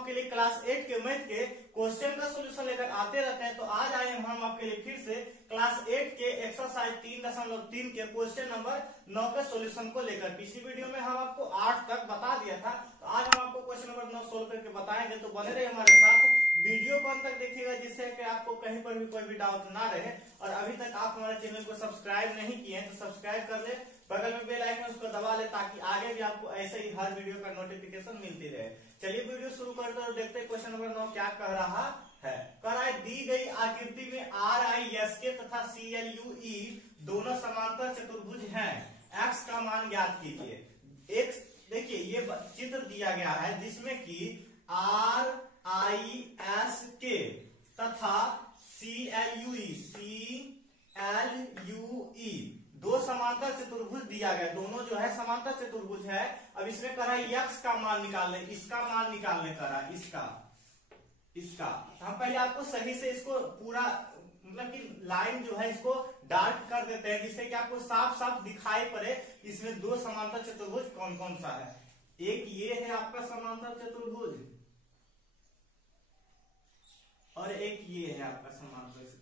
आपके लिए क्लास 8 के मैथ के क्वेश्चन का सॉल्यूशन लेकर आते रहते हैं। तो आज आए हम आपके लिए फिर से क्लास 8 के एक्सरसाइज 3.3 के क्वेश्चन नंबर 9 के सॉल्यूशन को लेकर। पिछली वीडियो में हम आपको 8 तक बता दिया था, तो आज हम आपको क्वेश्चन नंबर 9 सोल्व करके बताएंगे। तो बने रहे हमारे साथ, वीडियो को अंत तक देखिएगा, जिससे कि आपको कहीं पर भी कोई भी डाउट ना रहे। और अभी तक आप हमारे चैनल को सब्सक्राइब नहीं किए हैं तो सब्सक्राइब कर ले, बगल में बेल आइकन उसको दबा ले, ताकि आगे भी आपको ऐसे ही हर वीडियो का नोटिफिकेशन मिलती रहे। चलिए वीडियो शुरू करते हैं और देखते हैं क्वेश्चन नंबर 9 क्या कह रहा है। कह रहा है दी गई आकृति में RISK तथा CLUE दोनों समांतर चतुर्भुज हैं, x का मान ज्ञात कीजिए। एक देखिए ये चित्र दिया गया है जिसमें कि RISK तथा CLUE दो समांतर चतुर्भुज दिया गया, दोनों जो है समांतर चतुर्भुज है। अब इसमें कह रहा है x का मान निकालने, इसका मान निकालने कह रहा है, इसका हम पहले आपको सही से इसको पूरा मतलब कि लाइन जो है इसको डार्क कर देते हैं, जिससे कि आपको साफ साफ दिखाई पड़े इसमें दो समांतर चतुर्भुज कौन कौन सा है। एक ये है आपका समांतर चतुर्भुज और एक ये है आपका समांतर चतुर्भुज,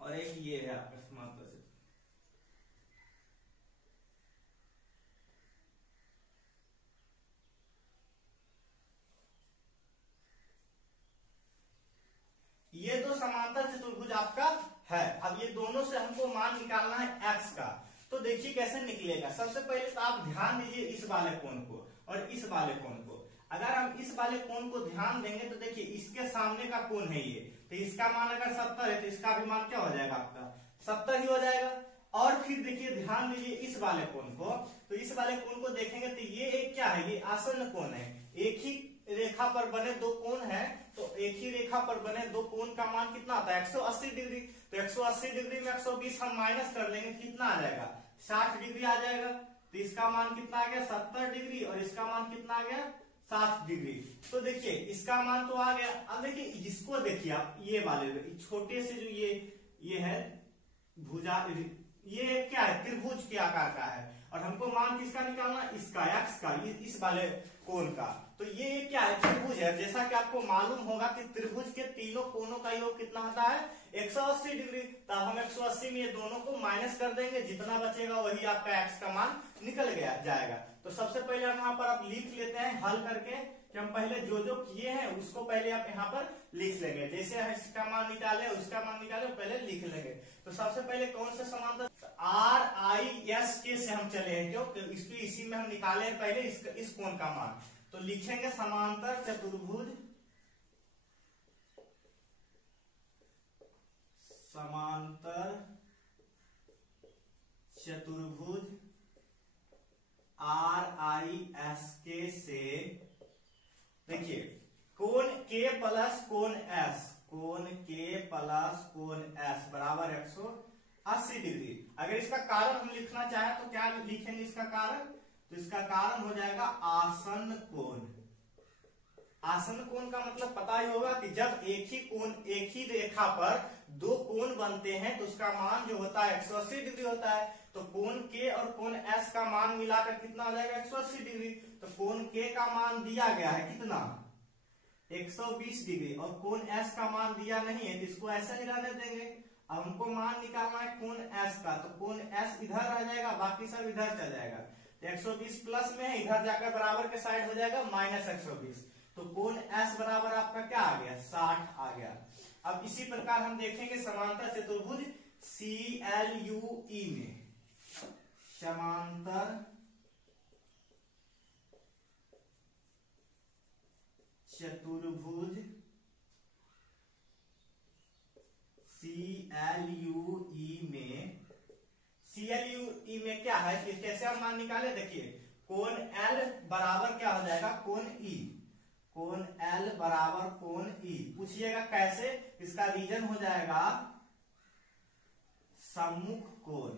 और एक ये है आपका समांतर चतुर्भुज। ये दो समांतर चतुर्भुज आपका है। अब ये दोनों से हमको मान निकालना है x का। तो देखिए कैसे निकलेगा। सबसे पहले तो आप ध्यान दीजिए इस वाले कोण को और इस वाले कोण को। अगर हम इस वाले कोण को ध्यान देंगे तो देखिए इसके सामने का कोण है ये, तो इसका मान अगर 70 है तो इसका भी मान क्या हो जाएगा आपका 70 ही हो जाएगा। और फिर देखिए ध्यान दीजिए इस वाले कोण को, तो इस वाले कोण को देखेंगे तो ये एक क्या है, ये आसन्न कोण है। एक ही रेखा पर बने दो कोण है, तो एक ही रेखा पर बने दो कोण का मान कितना आता है 180 डिग्री। तो 180 डिग्री में 120 हम माइनस कर लेंगे, कितना आ जाएगा 60 डिग्री आ जाएगा। तो इसका मान कितना आ गया 70 डिग्री और इसका मान कितना आ गया 60 डिग्री। तो देखिए इसका मान तो आ गया। अब देखिए इसको देखिए आप, ये वाले छोटे से जो ये है भुजा, ये क्या है त्रिभुज के आकार का है, और हमको मान किसका निकालना, इसका x का, इस वाले कोण का। तो ये क्या है त्रिभुज है। जैसा कि आपको मालूम होगा कि त्रिभुज के तीनों कोणों का योग कितना होता है 180 डिग्री। तो हम 180 में ये दोनों को माइनस कर देंगे, जितना बचेगा वही आपका x का मान निकल गया जाएगा। तो सबसे पहले हम यहाँ पर आप लिख लेते हैं हल करके, कि हम पहले जो जो किए हैं उसको पहले आप यहाँ पर लिख लेंगे। जैसे इसका मान निकाले उसका मान निकाले पहले लिख लेंगे। तो सबसे पहले कौन से समांतर RISK से हम चले हैं, क्यों इसी में हम निकाले हैं पहले इस कोण का मान। तो लिखेंगे समांतर चतुर्भुज, समांतर चतुर्भुज RISK से देखिए कोण K प्लस कोण S, कोण K प्लस कोण S बराबर 180 डिग्री। अगर इसका कारण हम लिखना चाहें तो क्या लिखेंगे इसका कारण, तो इसका कारण हो जाएगा आसन्न कोण। आसन्न कोण का मतलब पता ही होगा कि जब एक ही कोण, एक ही रेखा पर दो कोण बनते हैं तो उसका मान जो होता है 180 डिग्री होता है। तो कोण K और कोण S का मान मिलाकर कितना हो जाएगा 180 डिग्री। तो कोण K का मान दिया गया है कितना 120 डिग्री, और कोण S का मान दिया नहीं है तो इसको ऐसा ही रहने देंगे। अब हमको मान निकालना है कोण S का, तो कोण S इधर रह जाएगा, बाकी सब इधर चल जाएगा। तो 120 प्लस में है, इधर जाकर बराबर के साइड हो जाएगा माइनस 120। तो कोण S बराबर आपका क्या आ गया 60 आ गया। अब इसी प्रकार हम देखेंगे समांतर चतुर्भुज CLUE में, समांतर चतुर्भुज CLUE में क्या है कि कैसे हम मान निकाले, देखिए कोण L बराबर क्या हो जाएगा कोण E, कोण L बराबर कोण E। पूछिएगा कैसे, इसका रीजन हो जाएगा सम्मुख कोण।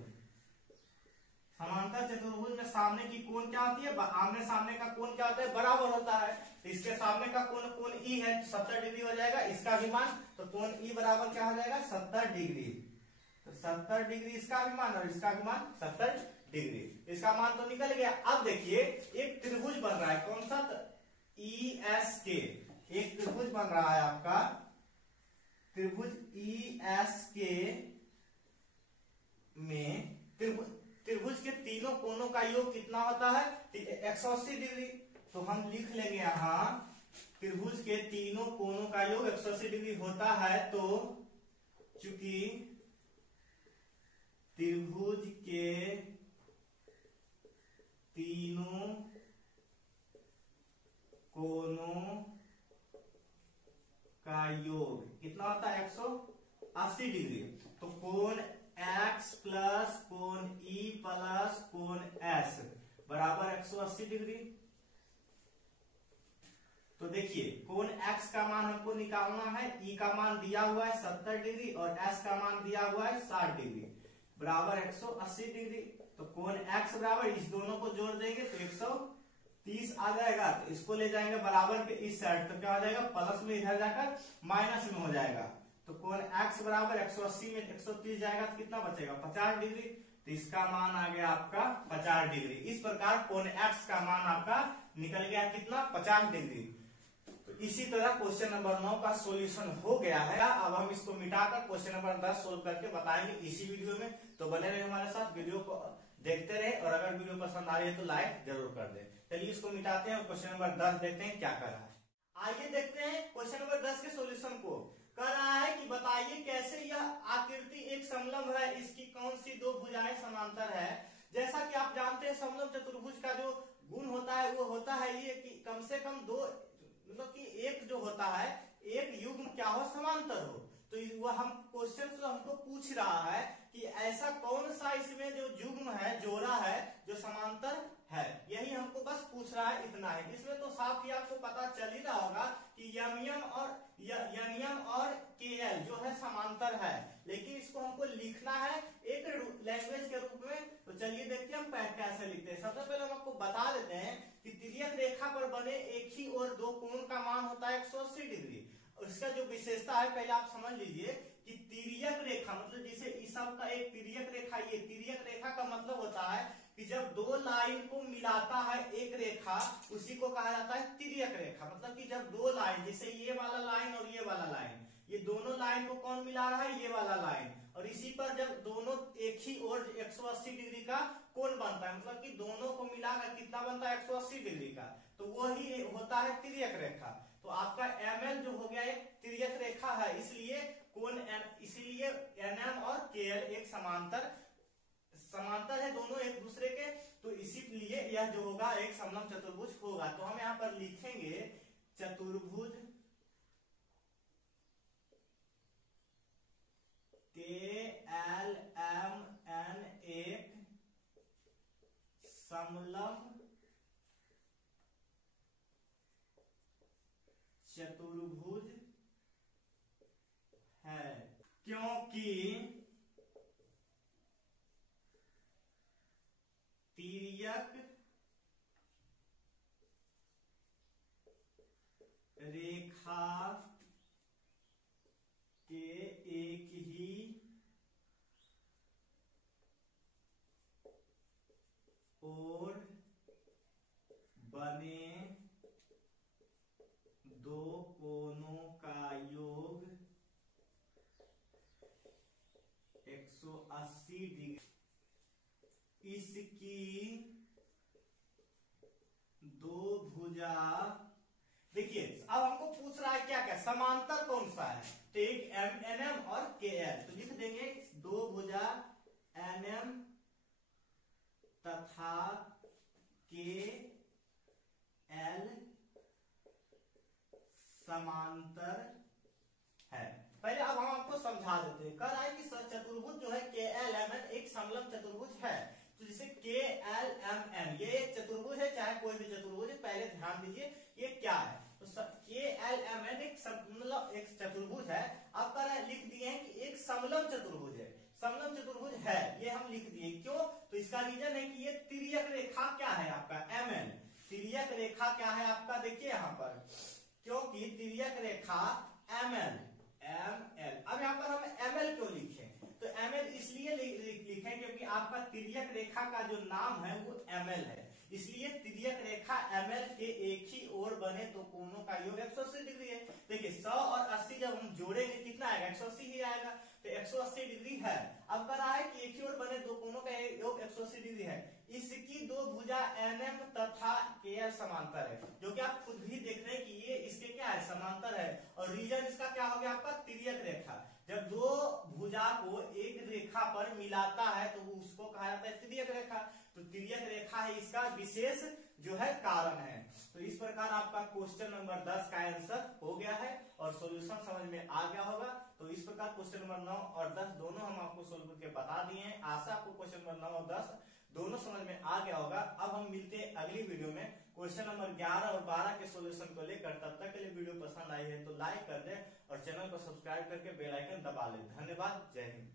समांतर चतुर्भुज में सामने की कोण क्या होती है, आमने सामने का कोण क्या होता है बराबर होता है। तो इसके सामने का कोण कोण ई है, 70 डिग्री हो जाएगा इसका भी मान। तो कोण ई बराबर क्या हो जाएगा 70 डिग्री। तो 70 डिग्री इसका भी मान और इसका भी मान 70 डिग्री, इसका मान तो निकल गया। अब देखिए एक त्रिभुज बन रहा है, कौन सा, ESK, एक त्रिभुज बन रहा है आपका, त्रिभुज ESK में त्रिभुज के तीनों कोनों का योग कितना होता है, 180 डिग्री। तो हम लिख लेंगे यहां त्रिभुज के तीनों कोनों का योग 180 डिग्री होता है। तो चूंकि त्रिभुज के तीनों कोनों का योग कितना होता है, 180 डिग्री। तो कोण x प्लस कोण E प्लस कोण S बराबर 180 डिग्री। तो देखिए कोण x का मान हमको निकालना है, E का मान दिया हुआ है 70 डिग्री और S का मान दिया हुआ है 60 डिग्री बराबर 180 डिग्री। तो कोण x बराबर, इस दोनों को जोड़ देंगे तो 130 आ जाएगा। तो इसको ले जाएंगे बराबर के इस साइड, तो क्या हो जाएगा, प्लस में इधर जाकर माइनस में हो जाएगा। तो कोण x बराबर 180 में 130 जाएगा तो कितना बचेगा, 50 डिग्री। तो इसका मान आ गया आपका 50 डिग्री। इस प्रकार कोण x का मान आपका निकल गया कितना, 50 डिग्री। तो इसी तरह क्वेश्चन नंबर 9 का सॉल्यूशन हो गया है। अब हम इसको मिटाकर क्वेश्चन नंबर 10 सोल्व करके बताएंगे इसी वीडियो में। तो बने रहे हमारे साथ, वीडियो को देखते रहे और अगर वीडियो पसंद आ रही है तो लाइक जरूर कर दें। चलिए इसको मिटाते हैं और क्वेश्चन नंबर 10 देखते हैं क्या कर रहा है। आइए देखते हैं क्वेश्चन नंबर 10 के सॉल्यूशन को। कह रहा है कि बताइए कैसे यह आकृति एक समलंब है, इसकी कौन सी दो भुजाएं समांतर है। जैसा कि आप जानते हैं समलंब चतुर्भुज का जो गुण होता है वो होता है ये कि कम से कम दो, मतलब कि एक जो होता है एक युग्म क्या हो, समांतर हो। तो वह हम क्वेश्चन से हमको पूछ रहा है कि ऐसा कौन सा इसमें जो युग्म है, जोड़ा है, जो समांतर है, यही हमको बस पूछ रहा है, इतना है। इसमें तो साफ ही आपको पता चल ही रहा होगा कि यनियम और KL जो है समांतर है, लेकिन इसको हमको लिखना है एक लैंग्वेज के रूप में। तो चलिए देखते हैं हम कैसे लिखते हैं। सबसे पहले हम आपको बता देते हैं कि तिर्यक रेखा पर बने एक ही और दो कोण का मान होता है 180 डिग्री। इसका जो विशेषता है पहले आप समझ लीजिए कि तिर्यक रेखा मतलब जैसे इस सब का एक तिर्यक रेखा, ये तिर्यक रेखा का मतलब होता है कि जब दो लाइन को मिलाता है एक रेखा, उसी को कहा जाता है तिर्यक रेखा। मतलब कि जब दो लाइन, जैसे ये वाला लाइन और ये वाला लाइन, ये दोनों लाइन को कौन मिला रहा है, ये वाला लाइन, और इसी पर जब दोनों एक ही और 180 डिग्री का कोण बनता है, मतलब कि दोनों को मिलाकर कितना बनता है, 180 डिग्री का, तो वही होता है तिर्यक रेखा। तो आपका ML जो हो गया एक तिर्यक रेखा है, इसलिए कोण इसीलिए NM और KL एक समांतर है, दोनों एक दूसरे के। तो इसीलिए यह जो होगा एक समलंब चतुर्भुज होगा। तो हम यहाँ पर लिखेंगे चतुर्भुज KLMN एक समलंब चतुर्भुज है, क्योंकि तिर्यक रेखा के एक ही ओर बने दो कोनों का योग 180 डिग्री, इसकी दो भुजा। देखिए अब हमको पूछ रहा है क्या क्या समांतर कौन सा है, तो एक NM और KL, तो लिख देंगे दो भुजा NM तथा KL समांतर है। पहले अब हम आपको समझा देते हैं। कह रहा है कि चतुर्भुज जो है KLMN एक समलंब चतुर्भुज है। तो जैसे KLMN ये एक चतुर्भुज है, चाहे कोई भी चतुर्भुज है, पहले ध्यान दीजिए ये क्या है। तो KLMN एक मतलब एक चतुर्भुज है। अब कह रहा है लिख दिए हैं कि एक समलंब चतुर्भुज है, समलंब चतुर्भुज है, ये हम लिख दिए। क्यों, तो इसका रीजन है कि ये तिर्यक रेखा क्या है आपका ML, तिर्यक रेखा क्या है आपका, देखिए यहाँ पर, क्योंकि तिर्यक रेखा ML। अब यहाँ पर हम ML क्यों लिखे, तो ML आपका तिर्यक रेखा का जो नाम है वो एमएल है, इसलिए तिर्यक रेखा एमएल के एक ही ओर बने तो कोणों का योग 180 डिग्री है। देखिए 100 और 80 जब हम जोड़ेंगे कितना आएगा, 180 ही आएगा, तो 180 डिग्री है। अब कह रहा है कि एक ही ओर बने दो कोणों का योग 180 डिग्री है। इसकी दो भुजा एनएम तथा केएल समांतर है, जो कि आप खुद भी देख रहे हैं कि ये इसके क्या है, समांतर है। और रीजन इसका क्या हो गया आपका, तिर्यक रेखा। जब दो भुजा को एक रेखा पर मिलाता है तो उसको कहा जाता है तिर्यक रेखा। तो तिर्यक रेखा है इसका विशेष जो है कारण है। तो इस प्रकार आपका क्वेश्चन नंबर 10 का आंसर हो गया है और सॉल्यूशन समझ में आ गया होगा। तो इस प्रकार क्वेश्चन नंबर 9 और 10 दोनों हम आपको सोल्व करके बता दिए हैं। आशा आपको क्वेश्चन नंबर 9 और 10 दोनों समझ में आ गया होगा। अब हम मिलते हैं अगली वीडियो में क्वेश्चन नंबर 11 और 12 के सॉल्यूशन को लेकर। तब तक के लिए वीडियो पसंद आई है तो लाइक कर दे और चैनल को सब्सक्राइब करके बेल आइकन दबा ले। धन्यवाद, जय हिंद।